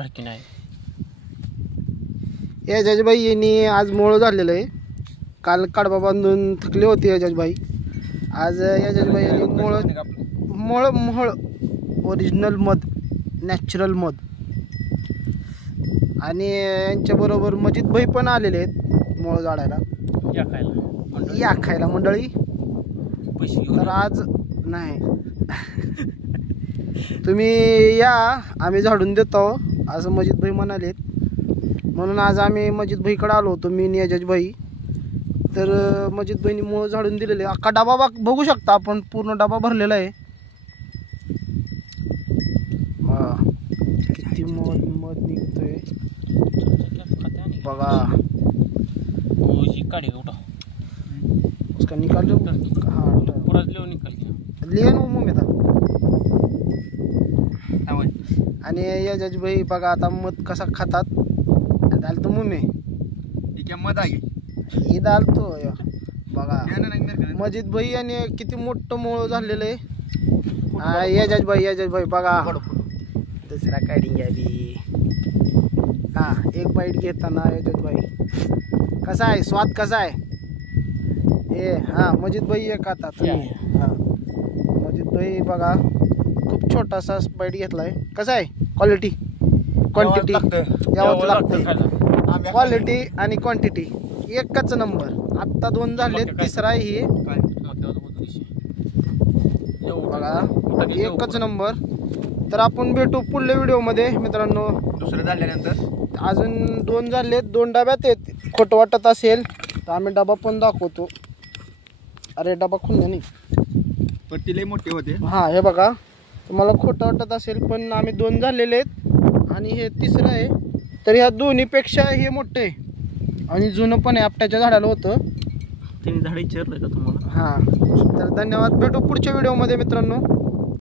की नाही एजाजबाई यांनी आज मोळ झालेलं आहे. काल कडबा बांधून थकले होते एजाजबाई. आज एजाजबाई यांनी मोळ ओरिजिनल मध, नॅचरल मध. आणि यांच्याबरोबर मजिद भाई पण आलेले आहेत मोळ झाडायला या खायला मंडळी. तर आज नाही तुम्ही या, आम्ही झाडून देतो असं मजिद भाई म्हणालेत. म्हणून आज आम्ही मजिद भाईकडे आलो होतो, मी एजाज भाई. तर मजिद भाईनी मूळ झाडून दिलेले. अख्खा डबा बघू शकता आपण, पूर्ण डबा भरलेला आहे. किती मध निघतोय बघा. उसका निकाल लो. हाँ पूरा ले निकल ले नो मुंह में था. आणि एजाज भाई बघा आता मध कसा खातात. डालतो मुंह में. क्या मध आहे हे डालतो बघा. मजिद भाई आणि किती मोठं मोळ झालेलं आहे. एजाज भाई बघा. दुसरा काढीन घ्यावी. हा एक बाईट घेताना एजाज भाई कसा आहे, स्वाद कसा आहे. ए हा मजिद भाई एक आता तुम्ही. हा मजिद भाई बघा खूप छोटासा बाईट घेतलाय. कसा आहे क्वालिटी क्वांटिटी यावं लागते. क्वालिटी आणि क्वांटिटी एकच नंबर. आत्ता 2 झाले, तिसरा ही बघा एकच नंबर. तर आपण भेटू पुढल्या व्हिडिओमध्ये मित्रांनो. दुसरं झाल्यानंतर अजून 2 झाले, 2 डब्यात आहेत. खोटं वाटत असेल तर आम्ही डबा पण दाखवतो. अरे डबा खुलला नाही, पट्टी लई मोठे होते. हा हे बघा, तुम्हाला खोटं वाटत असेल पण आम्ही 2 झालेले आहेत आणि हे तिसरं आहे. तर ह्या दोन्हीपेक्षा हे मोठं आहे आणि जुनं पण आहे. आपट्याच्या झाडाला होतं. त्यांनी झाड विचारलं का तुम्हाला? हां तर धन्यवाद. भेटू पुढच्या व्हिडिओमध्ये मित्रांनो.